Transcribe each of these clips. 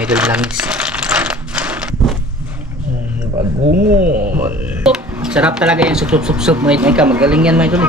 mga idol, langis. Bagungon. Sarap talaga yung sup-sup-sup mga idol. Ikaw, magaling yan mga idol.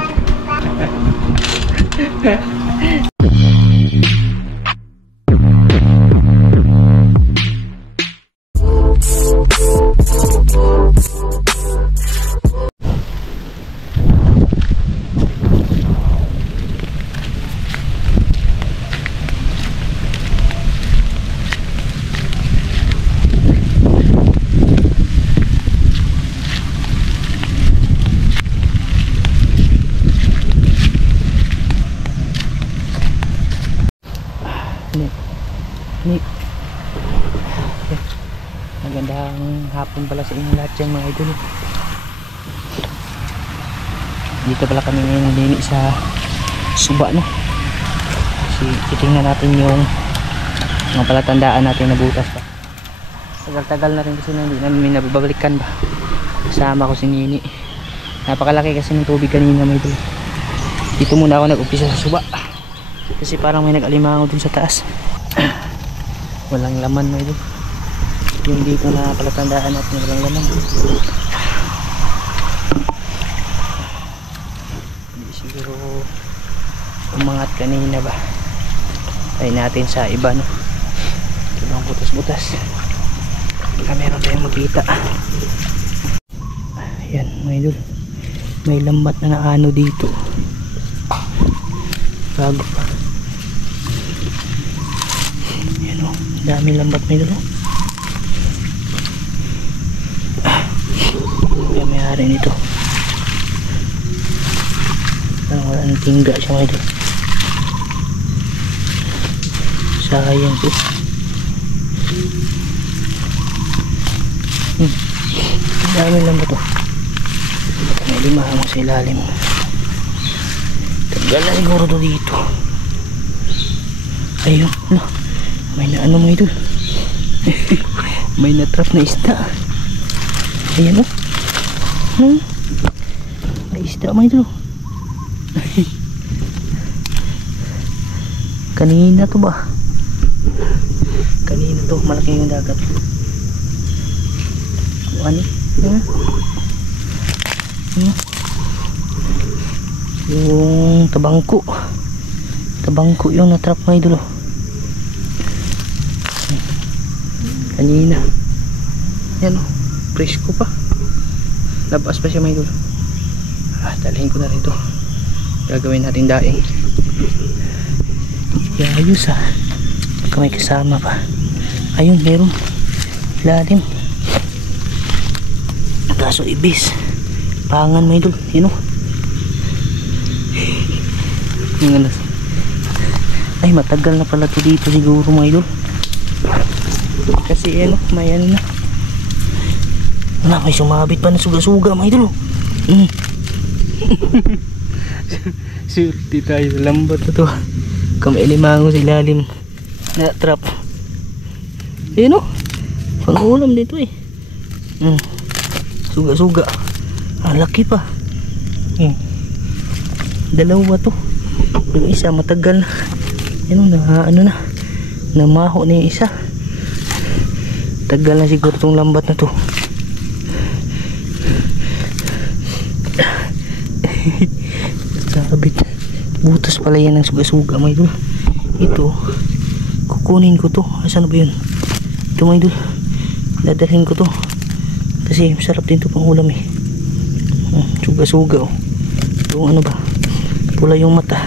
Magandang hapon pala sa inyo lahat yung mga idol. Dito pala kami ngayon nilini sa suba, no? Kasi titingnan natin yung mga palatandaan natin na butas pa. Tagal-tagal na rin kasi na hindi namin nababalikan ba. Kasama ko si Nini. Napakalaki kasi ng tubig kanina mga idol. Dito muna ako nag-umpisa sa suba kasi parang may nag-alimango dun sa taas. Walang laman mga idol. Yung dito na palatandaan natin walang laman. Hindi siguro umangat kanina ba. Try natin sa iba, no? Ibang butas-butas. Baka meron tayong makita. Ayan mga idol, may lambat na naano dito. Bago pa. Ayan o, dami lambat mga idol. Yung may-ari nito parang wala nang tingga siya mga idol. Sayang po. Dami lang ba to? May limahang sa ilalim. Tagal na siguro to dito. Ayun no, may naano mga idol. May natrap na isda. Ayan o. May isda mga idol. Kanina to ba? Kanina to, malaki yung dagat. Ano? Yung tabangko. Tabangko yung natrap mga idol. Kanina. Yan o, presko pa. Labas pa siya mga idol. Dalhin ko na rin ito. Gagawin natin daing. Ayos ah. Baka may kasama pa. Ayun, meron. Lalim. Kaso ibis. Pangan mga idol. Yun o. Ay, matagal na pala to dito siguro mga idol. Kasi ano, may ano na. Wala, may sumabit pa na suga-suga mga idol. Surti tayo, lambat na to. Kamay limango sa ilalim na trap. Ayun o, pang-ulam dito eh. Suga-suga. Laki pa. Dalawa to. Yung isa matagal na. Ayun na, ano na, namaho na yung isa. Tagal na siguro tong lambat na to. Sabit. Butas pala yan ng suga-suga mga idol. Ito, kukunin ko to. Asan ba yun? Ito mga idol, dadalhin ko to kasi masarap din to pang ulam eh. Suga-suga oh. Yung ano ba, pula yung mata.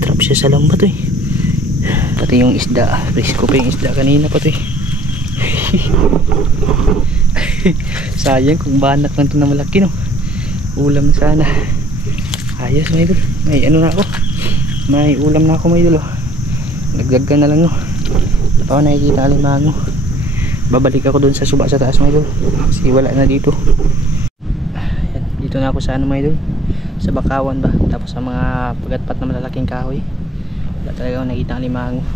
Trap siya sa lambat eh. Pati yung isda, presko pa yung isda kanina pa to eh. Sayang kung banak lang to na malaki no. Ulam na sana. Ayos mga idol, may ano na ako, may ulam na ako mga idol. Nagdagan na lang no. Ako nakikita alimango. Babalik ako dun sa suba sa taas mga idol kasi wala na dito. Ayan, dito na ako sa ano mga idol, sa bakawan ba, tapos sa mga pagatpat na malalaking kahoy. Wala talaga ako nakikita alimango.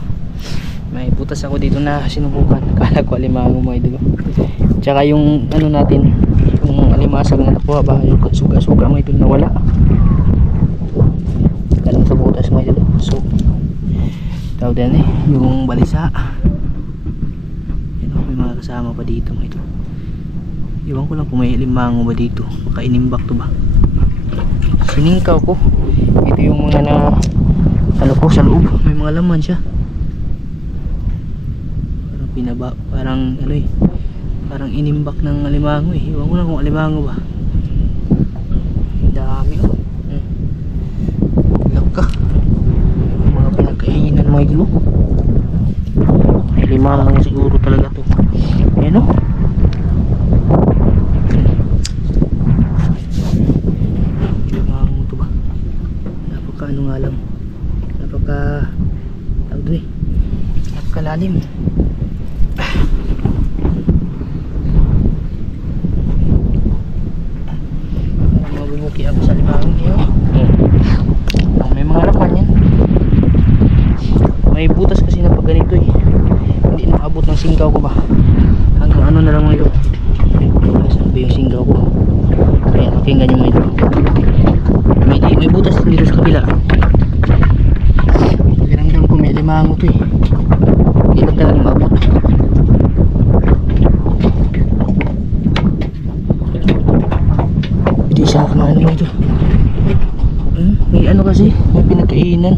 May butas ako dito na sinubukan, akala ko alimango mga idol. Tsaka yung ano natin, yung alimasag na nakuha ba, yung suga-suga mga idol na wala. Ganun sa butas mga idol. So tawag din eh, yung balisa tama pa dito mga idol. Iwan ko lang kung may limango ba dito, baka inimbak to ba. Siningkaw ko, ito yung mga na ano ko sa loob, may mga laman siya. Parang pinaba, parang ano eh, parang inimbak ng alimango eh. Iwan ko lang kung alimango ba. Dami oh. Laka mga pinagkainan mga idol. Alimango siguro talaga to. Ayan oh. Alimango to ba? Napaka ano nga lang, napaka tawag doon eh, napakalalim. Mabubuki ako sa limango niyo. May mga laman yan. May butas kasi na pag ganito eh, hindi nakaabot ng singgaw ko ba. Hanggang ano na lang mga ilo. Saan ba yung singgaw ko? Kaya pakinggan nyo mga ilo. May butas dito sa kabila. Pakiramdam ko may limango to eh. Hindi lang talagang maabot. Hindi siya kumain mga ilo. May ano kasi, may pinagkainan.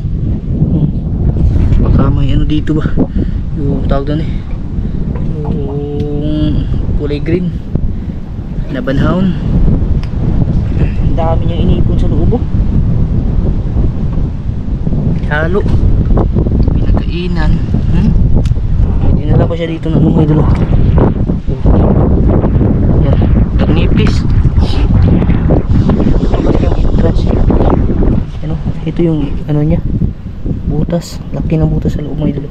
Baka may ano dito ba, yung tawag doon eh, yung kulay green na banhaon. Ang dami niyang inipon sa loob oh. Halo pinagkainan. Dinala ko siya dito na lumay dulo. Yan, nipis. Ano, ito yung ano niya, butas, laki ng butas sa loob mga idol.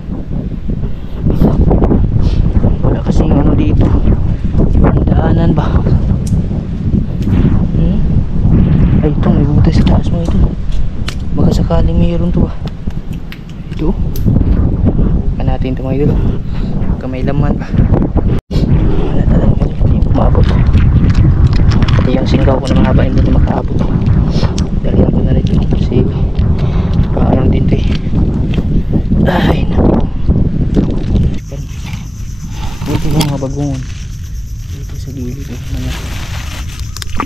Wala kasing ano dito, daanan ba? Ay ito, may butas sa taas mga idol. Baka sakaling mayroon to ba? Ito baka natin ito mga idol, baka may laman ba. Wala talaga, hindi maabot. Pati yung singgaw ko na mahaba hindi na makaabot. Dalihan ko na rin ito kasi parang dito eh. Ay naku, dito yung mga bagungon dito sa gilid eh.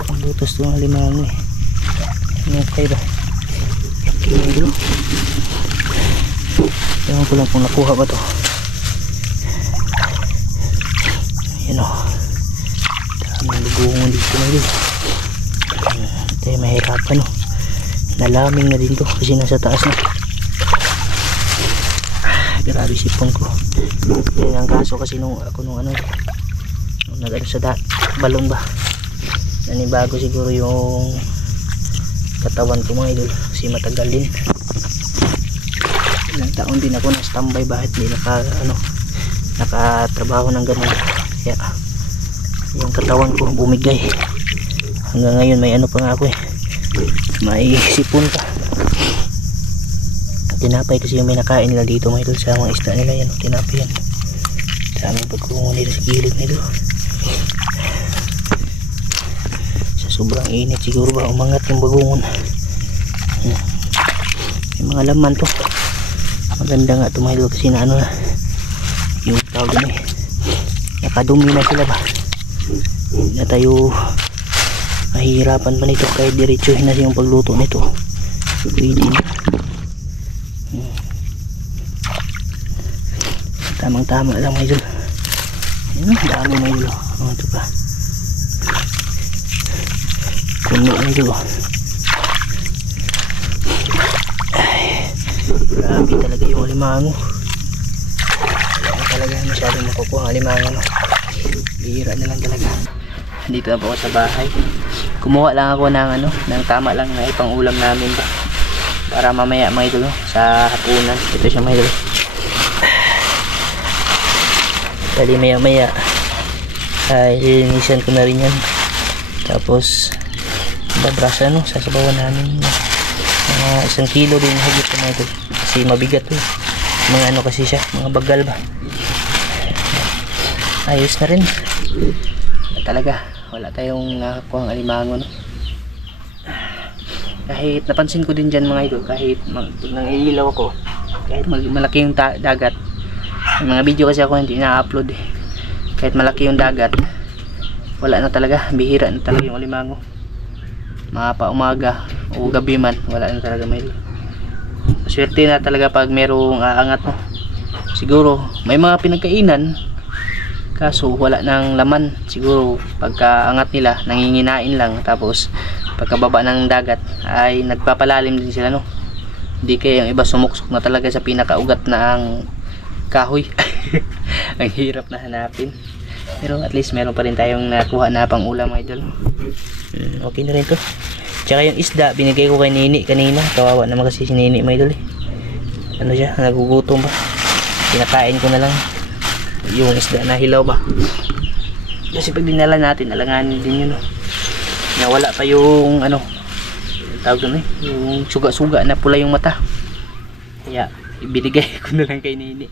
Ang butas ito ng limango eh. Okay ba? Dito ewan ko lang kung nakuha ba to. Ayan o, daming bagungon dito na yun. Tayo mahirapan o, nalaming na din to kasi nasa taas na. Grabe sipon ko. Yan ang kaso kasi nung ako nung ano, nung nag-ano sa balon ba, nanibago siguro yung katawan ko mga idol kasi matagal din. Ilang taon din ako na standby bakit di nakatrabaho ng ganun. Kaya yung katawan ko bumigay. Hanggang ngayon may ano pa nga ako eh, may sipon pa. Tinapay kasi yung may nakain nila dito mga idol sa mga isda nila yan. Tinapay yan. Daming pagkungon nila sa gilid mga idol. Sa sobrang init siguro ba umangat yung bagungon. May mga laman to. Maganda nga ito mga idol kasi na ano na yung tawag na eh, nakadumi na sila ba. Hindi na tayo mahihirapan pa nito kahit diretsuhin na yung pagluto nito. Pwede na. Tamang tama lang mga idol. Dami mga idol. Ito pa puno mga idol. Ay, grabe talaga yung alimango. Wala talaga masyadong makukuha ang alimango no? Bihira na lang talaga. Dito na po ako sa bahay. Kumuha lang ako ng ano, ng tama lang na ipang ulam namin ba, para mamaya mga idol sa hapunan. Ito siya mga idol. Dali maya maya ay linisan ko na rin yan, tapos babrasa no, sasabawan namin mga 1 kilo din higit mga idol kasi mabigat to, mga ano kasi siya, mga bagal ba. Ayos na rin talaga, wala tayong nakakuha ng alimango no? Kahit napansin ko din dyan mga idol, kahit nangiilaw ako, kahit malaki yung dagat, may mga video kasi ako hindi na-upload eh, kahit malaki yung dagat, wala na talaga, bihira na talaga yung alimango. Mapa umaga o gabi man, wala na talaga may. Swerte na talaga pag merong aangat, no. Siguro may mga pinagkainan, kaso wala nang laman. Siguro pagkaangat nila nanginginain lang, tapos pagkababa ng dagat ay nagpapalalim din sila, no. Hindi kaya yung iba sumuksok na talaga sa pinakaugat na ang kahoy. Ang hirap na hanapin, pero at least meron pa rin tayong nakuha na pang ulam, idol. Okay na rin to. Tsaka yung isda binigay ko kay Nini kanina, kawawa naman kasi si Nini, idol. Ano siya, nagugutom ba, pinakain ko na lang yung isda na hilaw ba, kasi pag dinala natin alanganin din yun, no. Nawala pa yung ano tawag doon, yung suga-suga na pula yung mata, kaya ibinigay ko na lang kay Nini.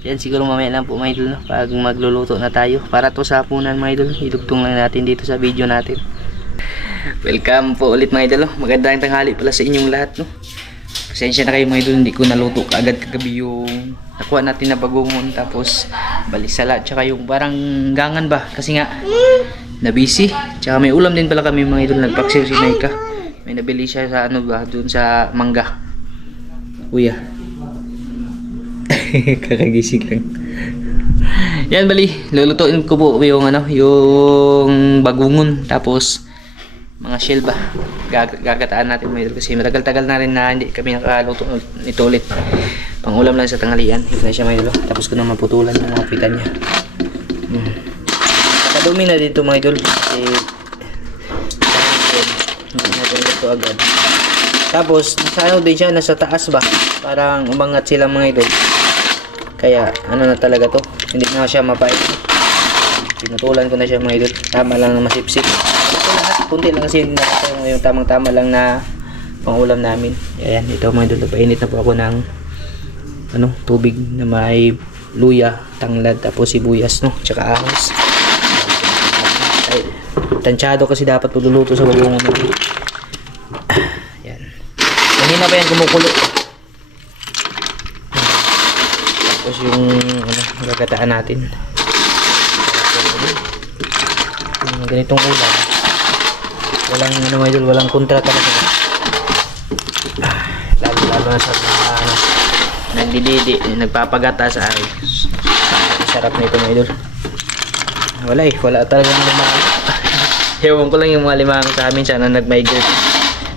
Yan, siguro mamaya lang po, mga idol, no? Pag magluluto na tayo para to sa hapunan, mga idol, idugtong lang natin dito sa video natin. Welcome po ulit, mga idol, no? Magandang tanghali pala sa inyong lahat, no? Pasensya na kayo, mga idol, hindi ko naluto agad kagabi yung nakuha natin na bagungon, tapos balisala, tsaka yung parang gangan ba, kasi nga na busy. Tsaka may ulam din pala kami, mga idol, nagpaksiw si Naika. May nabili siya sa ano ba, dun sa mangga. Kuya. Kakagising lang. Yan, bali, lulutuin ko po yung ano, yung bagungon, tapos mga shell ba. Gagataan natin, mga idol, kasi matagal-tagal na rin na hindi kami nakaluto nito ulit. Pangulam lang sa tanghalian. Ito na siya, mga idol. Tapos ko na maputulan ng mga pitan niya. Nakadumi na dito, mga idol, kasi hindi natin ito agad. Tapos nasa ano din siya, nasa taas ba, parang umangat sila, mga idol, kaya ano na talaga to, hindi na siya mapait. Pinutulan ko na siya, mga idol. Tama lang na masipsip ito lahat, kunti lang kasi yung tamang tama lang na pangulam namin. Ayan, ito, mga idol, painit na po ako ng ano, tubig na may luya, tanglad, tapos sibuyas, no, tsaka ahos. Ay, tansyado kasi dapat pagluluto sa bagungon natin. Yan, kanina pa yan kumukulo. Tapos yung ano, gagataan natin yung ganitong ulam, walang ano, mga idol, walang kontra talaga. Lalo na sa ano, nagdididi, nagpapagata sa akin. Sarap na ito, mga idol. Wala wala talaga ng limango. Ewan ko lang yung mga limango sa amin, sana nag-migrate.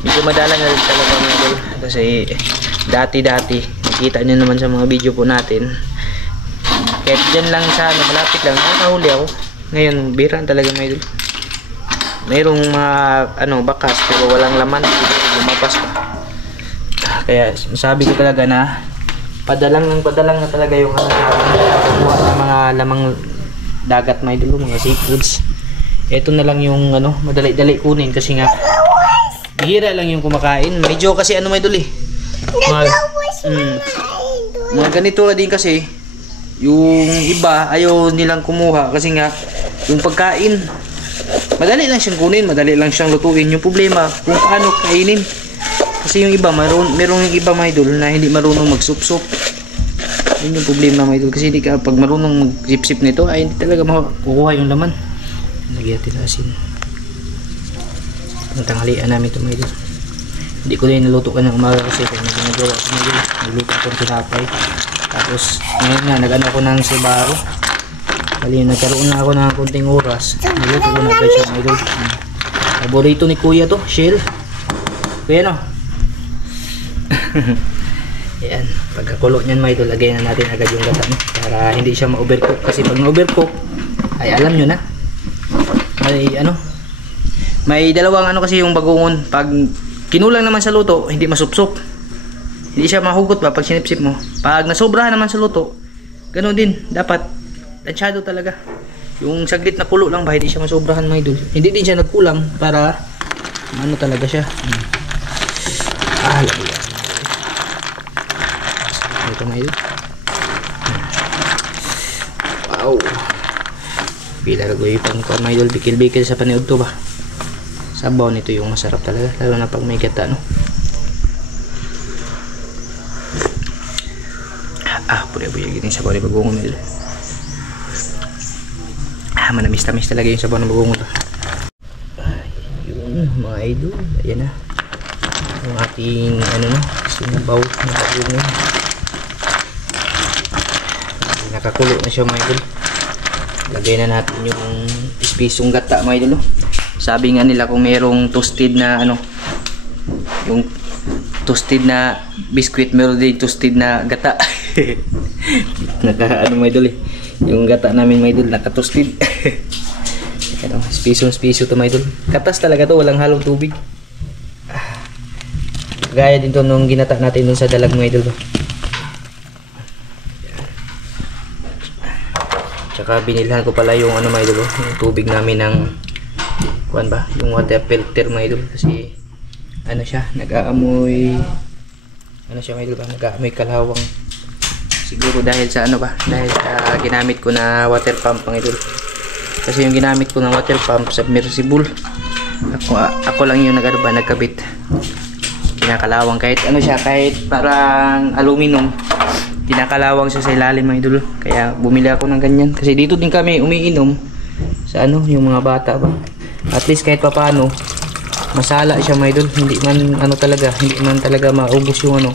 Medyo madalang na rin talaga, mga idol, kasi dati nakita nyo naman sa mga video po natin, kahit dyan lang sa ano, malapit lang, nakahuli ako. Ngayon, biraan talaga, mga idol. Mayroong mga ano, bakas, pero walang laman, lumabas pa. Kaya sabi ko talaga na padalang na talaga yung ano, ng mga lamang dagat, mga idol, mga seafoods. Ito na lang yung ano, madali-dali kunin, kasi nga bihira lang yung kumakain. Medyo kasi ano, mga idol, mga ganito din kasi yung iba ayaw nilang kumuha, kasi nga yung pagkain madali lang siyang kunin, madali lang siyang lutuin. Yung problema kung paano kainin, kasi yung iba merong yung iba, mga idol, na hindi marunong magsup-sup. Yun yung problema, mga idol, kasi hindi ka pag marunong magsip-sip nito ay hindi talaga makukuha yung laman. Lagyan natin asin. Ang tanghalian namin ito, mga idol. Hindi ko din naluto ka ng umaga kasi pag nagagawa ko, mga idol, nagluto akong tinapay. Tapos ngayon nga nag-ano ko ng sibaro. Bali, nagkaroon na ako ng konting oras, nagluto ko na agad siya, mga idol. Paborito ni kuya to, shell. Kuya, no? Ayan, pagkakulo niyan, mga idol, lagyan na natin agad yung gata, no? Para hindi siya ma-overcook, kasi pag na-overcook ay alam nyo na, may ano, may dalawang ano kasi yung bagungon. Pag kinulang naman sa luto, hindi masupsop, hindi siya mahugot ba pag sinipsip mo. Pag nasobrahan naman sa luto, ganoon din, dapat tansyado talaga. Yung saglit na kulo lang ba, hindi siya masobrahan, mga idol. Hindi din siya nagkulang, para ano talaga siya. Lagyan ito, mga idol. Wow, pila ragoy pang ko, mga idol, bikil-bikil sa paniod to ba. Sabaw nito yung masarap talaga, lalo na pag may gata, no? Buya-buya gini sabaw ni bagungon, mga idol. Manamis-tamis talaga yung sabaw ng bagoong to. Yun mga idol, ayan na yung ating ano no, sinabaw na bagoong. Nakakulo na siya mga idol. Lagay na natin yung ispisong gata mga idol no? Sabi nga nila kung merong toasted na ano, yung toasted na biscuit, meron din toasted na gata. Naka ano mga idol yung gata namin mga idol naka-toasted. Ano, spiso to mga idol. Katas talaga to, walang halong tubig. Gaya din to nung ginata natin dun sa dalag mga idol. Tsaka binilhan ko pala yung ano mga idol, yung tubig namin ng kuan ba, yung water filter mga idol, kasi ano siya, nag-aamoy ano siya mga idol ba, nag-aamoy kalawang. Siguro dahil sa ano ba, dahil sa ginamit ko na water pump mga idol. Kasi yung ginamit ko ng water pump submersible, ako lang yung nagkabit. Kinakalawang kahit ano siya, kahit parang aluminum, kinakalawang siya sa ilalim mga idol. Kaya bumili ako ng ganyan. Kasi dito din kami umiinom sa ano, yung mga bata ba. At least kahit papaano, masala siya mga idol. Hindi man ano talaga, hindi man talaga maubos yung ano.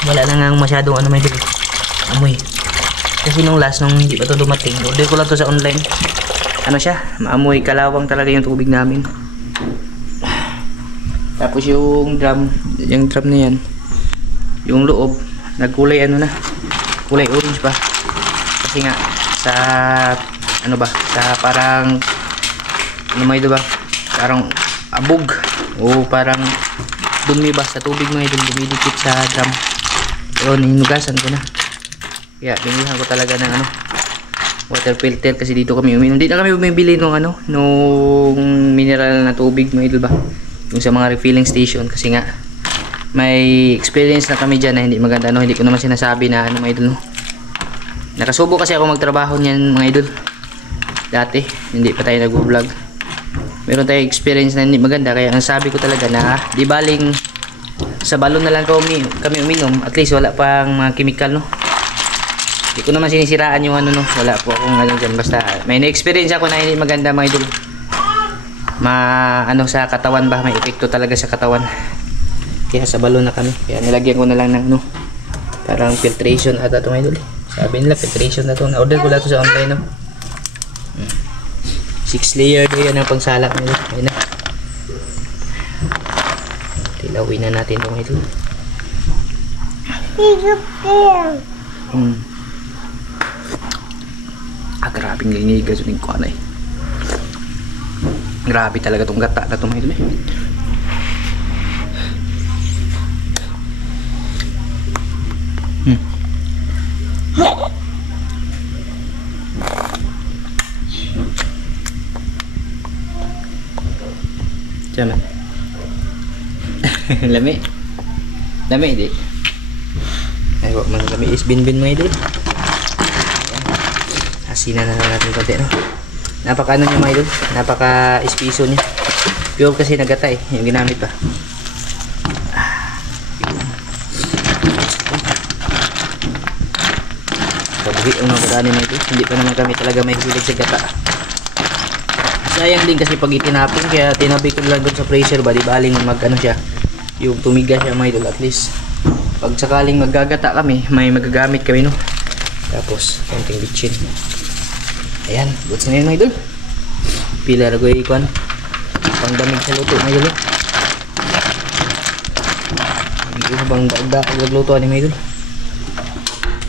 Wala na nga masyadong ano mga idol, amoy. Kasi nung last, nung hindi pa ito dumating, order ko lang to sa online. Ano siya, maamoy kalawang talaga yung tubig namin. Tapos yung drum na yan, yung loob, nagkulay ano na, kulay orange pa. Kasi nga, sa, ano ba, sa parang, ano may diba, parang abog, o parang dumi ba sa tubig mga idol, dumidikit sa drum. Pero ninugasan ko na. Kaya binilhan ko talaga ng ano, water filter, kasi dito kami uminom. Hindi na kami bumibili nung ano, nung mineral na tubig mga idol ba, yung sa mga refilling station. Kasi nga may experience na kami dyan na hindi maganda, no? Hindi ko naman sinasabi na ano mga idol, no? Nakasubo kasi ako magtrabaho niyan mga idol dati, hindi pa tayo nag-vlog. Meron tayong experience na hindi maganda, kaya ang sabi ko talaga na di baling sa balon na lang kami uminom, at least wala pang mga chemical, no? Hindi ko naman sinisiraan yung ano, no? Wala po akong ano dyan. Basta may na-experience ako na hindi maganda mga idol. Ano sa katawan ba, may epekto talaga sa katawan. Kaya sa balon na kami. Kaya nilagyan ko na lang ng ano, parang filtration ata ito mga idol. Sabi nila filtration na ito. Na-order ko lang ito sa online, no? 6 layer doon yan ang pangsalak nila. Ayun na. Tilawin na natin ito mga idol. Grabing linigas yung kuha na eh. Grabe talaga itong gata na itong mga idol eh. Diyan man. Lami. Lami di. Ay wag man lami is bin mga idol. Asinan na natin konti, no? Napaka ano niya mga idol, napaka espiso niya. Pure kasi nagata eh, yung ginamit pa. Kabuhi ang mga karani mga idol. Hindi pa naman kami talaga may hilig sa gata. Sayang din kasi pag itinapin, kaya tinabi ko lang doon sa freezer ba, di baling mag ano siya, yung tumiga siya mga idol. At least pag sakaling maggagata kami, may magagamit kami, no? Tapos konting bitchin. Ayan, goods na yun mga idol. Pila na ko ikuan pang damig sa luto mga idol. Hindi ko bang daag-daag nagluto ni mga idol.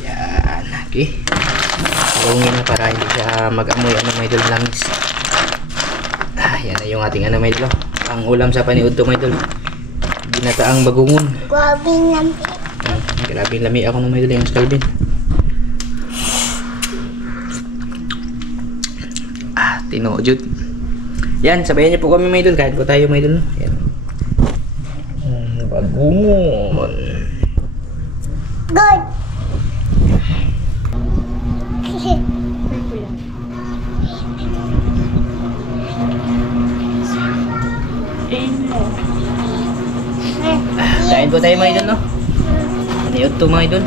Ayan, okay. Lungin na para hindi siya mag-amoy ano mga idol, langis. Ayan na yung ating ano mga idol. Ang ulam sa paniud to mga idol, ginataang bagungon. Grabing lami. Grabing lami ako ng mga idol, yung skalbin. Tinojud. Yan, sabayan niyo po kami mga idol. Kahit po tayo mga idol. Yan. Bagungon. Good. Kain po tayo mga idol, no? Ano yun to mga idol?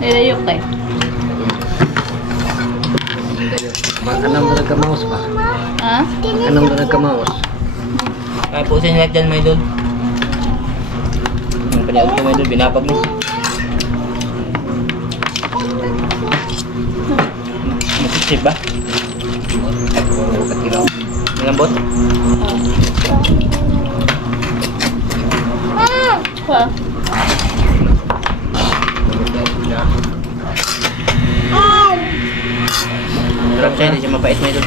Nilayok tayo. Anong na nagkamaos ba? Ha? Anong na nagkamaos? Kaya po sa inyo lahat dyan, mga idol. Ang panyawag ko, mga idol, binabag mo. Masisip ba? Malambot? Pa. Sarap siya, hindi siya mapait, mga idol.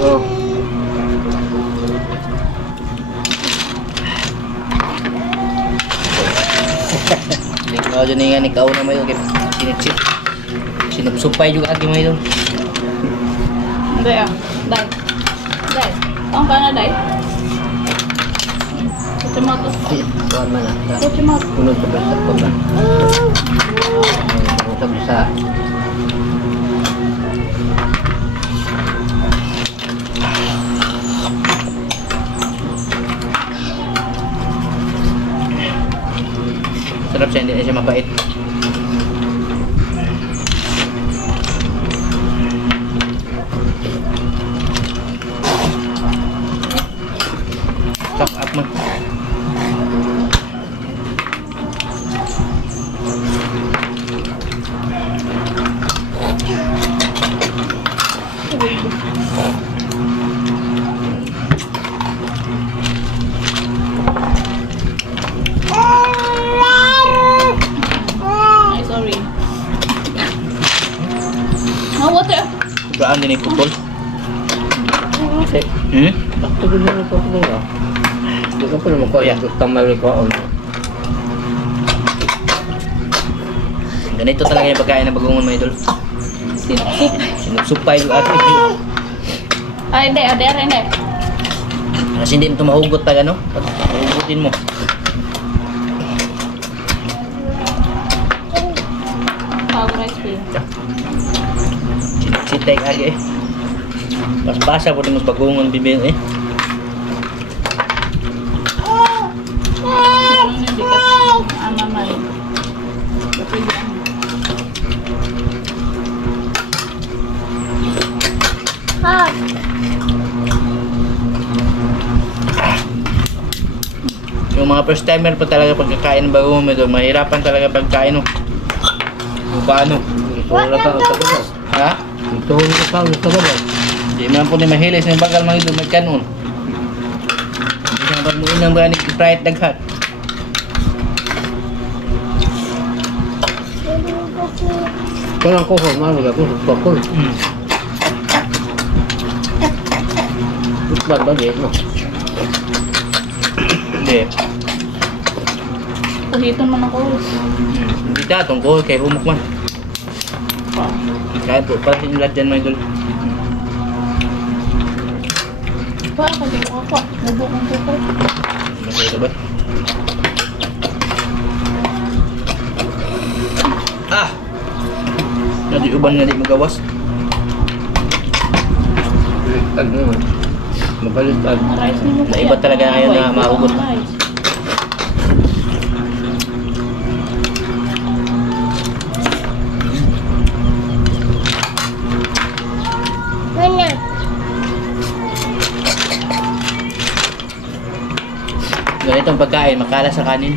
Oh. Ikaw dyan nga, ikaw na mga idol. Sinitsip. Sinupsupay juga agi, mga idol. Hindi ah. Dai. Dai. Ang ka na, Dai? Kutsimoto. Kuhan man na. Kutsimoto. Punod sa basta ko ba? Usap sa Sarap siya, hindi na siya mapait. Top up mo. Ay, sorry. Oh, water. Sobraan din yung putol. eh, bakit ko na ito ko ba? Hindi ko pa naman ko yan. Tamal ko ako. Ganito talaga yung pagkain ng bagungon, mga idol. Sinupsup. Sinupsupay yung ate. Ay, hindi. Ade, hindi. Kasi hindi ito mahugot pag ano. Pag mahugutin mo. Power rice pa yun. Sinipsitay agi eh. Pas-pasa po din mas bagungon bibin eh. Ano yung bigat? Mama rin. Kapag yan. Yung mga first timer pa talaga pagkakain ng bagungon, medyo mahirapan talaga pagkain no. Kung paano. Wala ka sa ba? Ha? Ito yung sa ba? Di man po ni mahilis ng bagal mga idol, may kanon. Hindi na pag muinang ba ni Sprite daghat. Parang ko malo ko sa ko. Ikban ba din no? Hindi. Kuhiton man ako. Hindi ta, tungkol kay humok man. Kaya po, para yung lahat dyan mga idol. Pa, kasi ako. Nabukong ko ko. Masaya ba? Ah! Nadi uban na di magawas. Ano? Mabaliktad. Rice ni mo. Naiba talaga ngayon na mahugot. Ganitong pagkain, makala sa kanin.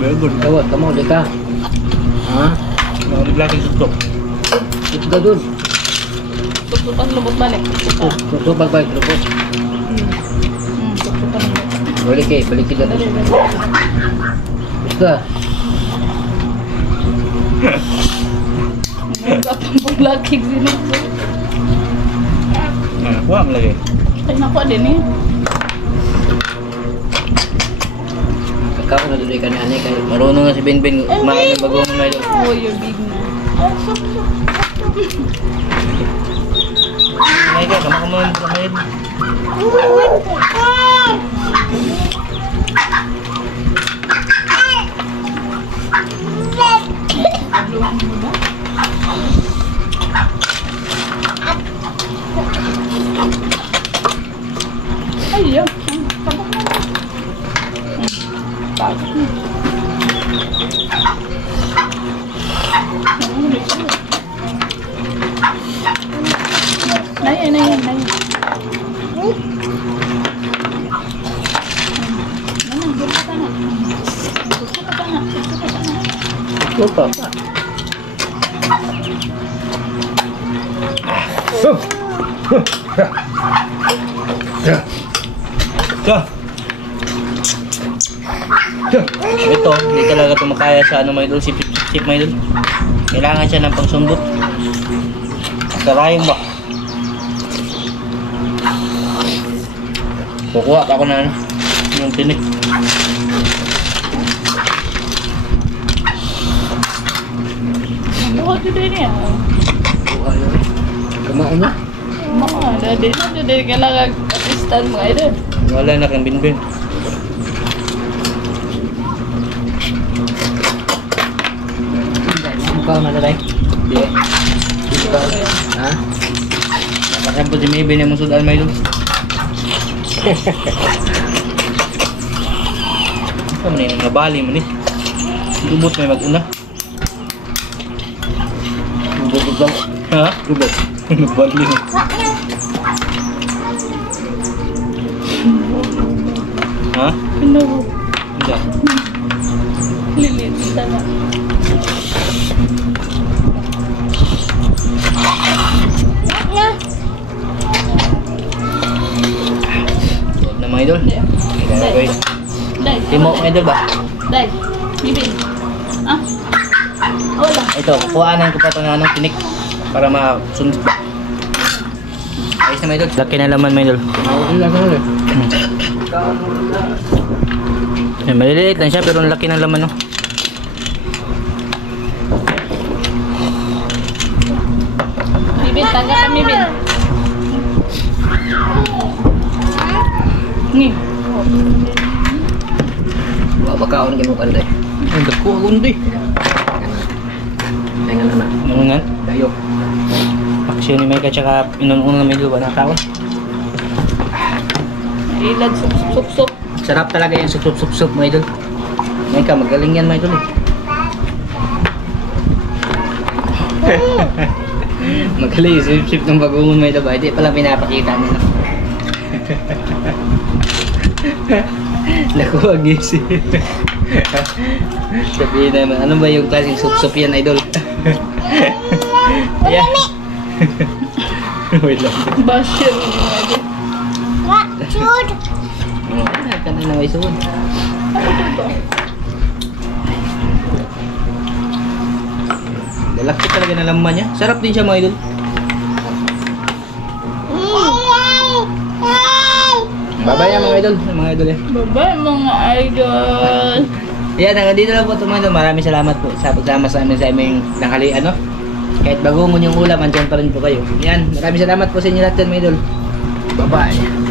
Very good. Tawag ka mo di ka. Ha? Naglaking sustok. Ito ka dun. Tutupan lubot balik. Tutupan. Tuto bagbay tuto. Tutupan lubot. Balik kita Dali, dun. dali. Basta. Nagapang paglakig sinupso. Kuha mo lagi. Ay, nakuha din eh. Ikaw na tuloy ka na ani kayo. Marunong na si Binbin kumain ng bagoong may idol. Oh, you're big na. May ka, kamakaman sa may idol. Ayun. Bakit na? Naya. Lupa. Ito, hindi talaga ito makaya sa ano may idol, sip may idol. Kailangan siya ng pangsundot. Karayong ba? Kukuha pa ako na ano, yung tinik. Buka today niya. Kumain na. Mga, dadi kailangan assistant mga idol. Wala na kang Binbin. Ikaw na tayo. Di. Ikaw. Ha? Nakasabot si Maybe na mong sudan may idol. Ito man yung nabali mo ni. Lubot may mag-una. Lubog daw. Ha? Lubot. Nabali mo. Ha? Ano? Hindi. Lilit sana. Huwag na mga idol. Okay. Dai. Timo mga idol ba? Dai. Bibin. Ah. Wala. Ito, kuhaanan ko pa ito ng anong tinik para masunod ba. Ayos na mga idol. Laki na laman mga idol. Wala ka na. Maliliit lang siya pero ang laki ng laman no. Bibin, tanggap ka Bibin. Ni. Makaon ka mo kanday. Ang dako ako hindi. Tengan na. Manungan. Dayo. Aksyon ni Mika tsaka inunungan na may luwa na tao. Ilad sup. Sarap talaga yung sup mga idol. Mika, magaling yan mga idol. Magaling, sip ng bagungon mga idol ba? Hindi pala pinapakita nila. Nakuha gisi. Sabihin naman, ano ba yung klaseng sup yan idol? Yeah. Wait lang. Basher ni mga idol. Kanina na may suod. Lalaki talaga na laman niya. Sarap din siya mga idol. Babay mga idol. Mga idol yan. Bye-bye mga idol. Yan, hanggang dito lang po ito mga idol. Maraming salamat po sa pagsama sa amin sa aming nanghalian, no? Kahit bagungon yung ulam, andyan pa rin po kayo. Yan, maraming salamat po sa inyo lahat yan mga idol. Bye-bye.